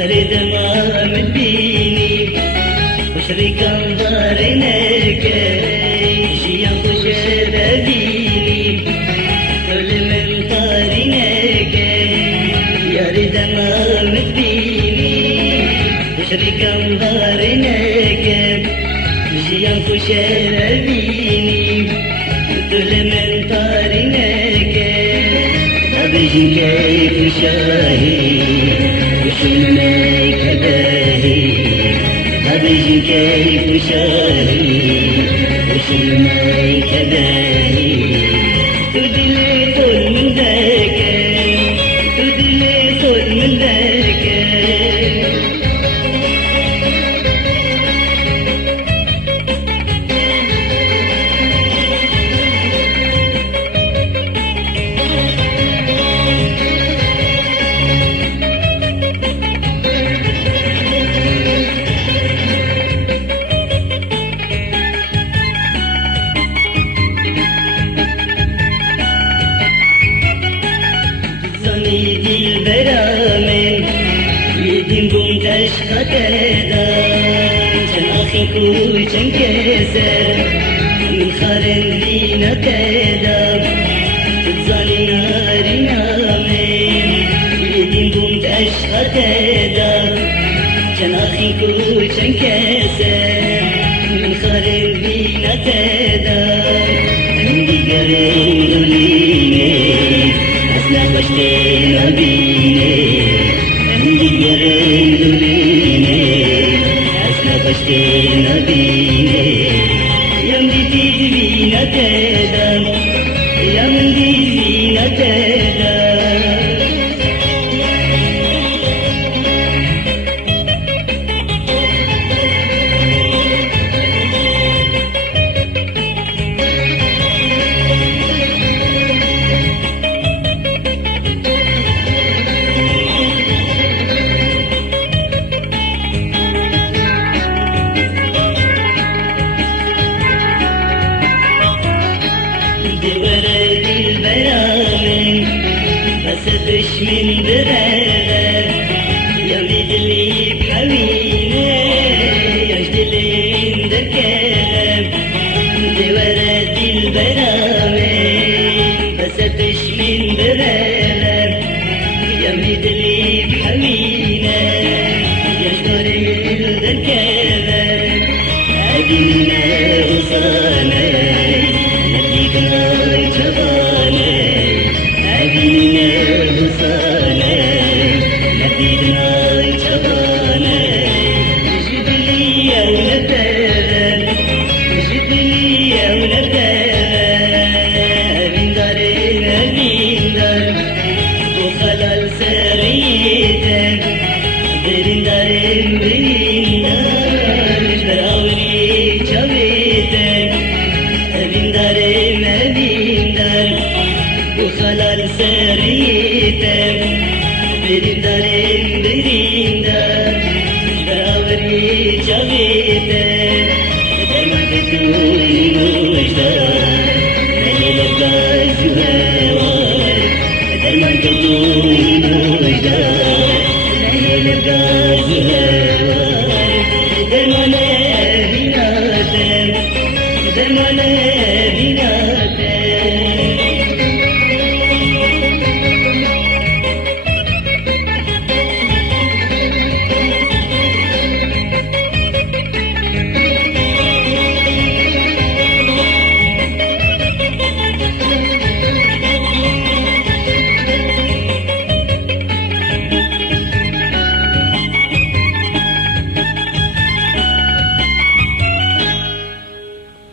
يريد ما مديني وشريك انظارنك شيا خوش دبيني كل من طارنك يريد ما مديني وشريك انظارنك شيا خوش دبيني كل من طارنك أبجي كيف شاهي وشمك باهي أبجي كيف شاهي وشمك باهي تدلي طول من ذاك تدلي طول من ذاك يدي البرامن يدين قمت أشخط دام جن أخيك وجن كسر من خارن لينا تدام تتزاني ناري نامن يدين قمت أشخط دام جن أخيك وجن كسر من خارن لينا تدام عندي قرين ليني بشتي بيني عندي قرين بيني أسنا بشتي بيني يا مدي تبينا تدم يا مدي تبينا تدم ورد البرامن بسدش من برغر يا مدلي بحوينه يجدلي عند الكلام ورد البرامن بسدش من برغر يا مدلي بحوينه يجدلي عند الكلام أجينا وصانه خلال سريتك بريندارين بريندار باوري جابيتك دايما تكوني مجدار مالي لبقى زهوار دايما تكوني مجدار مالي لبقى زهوار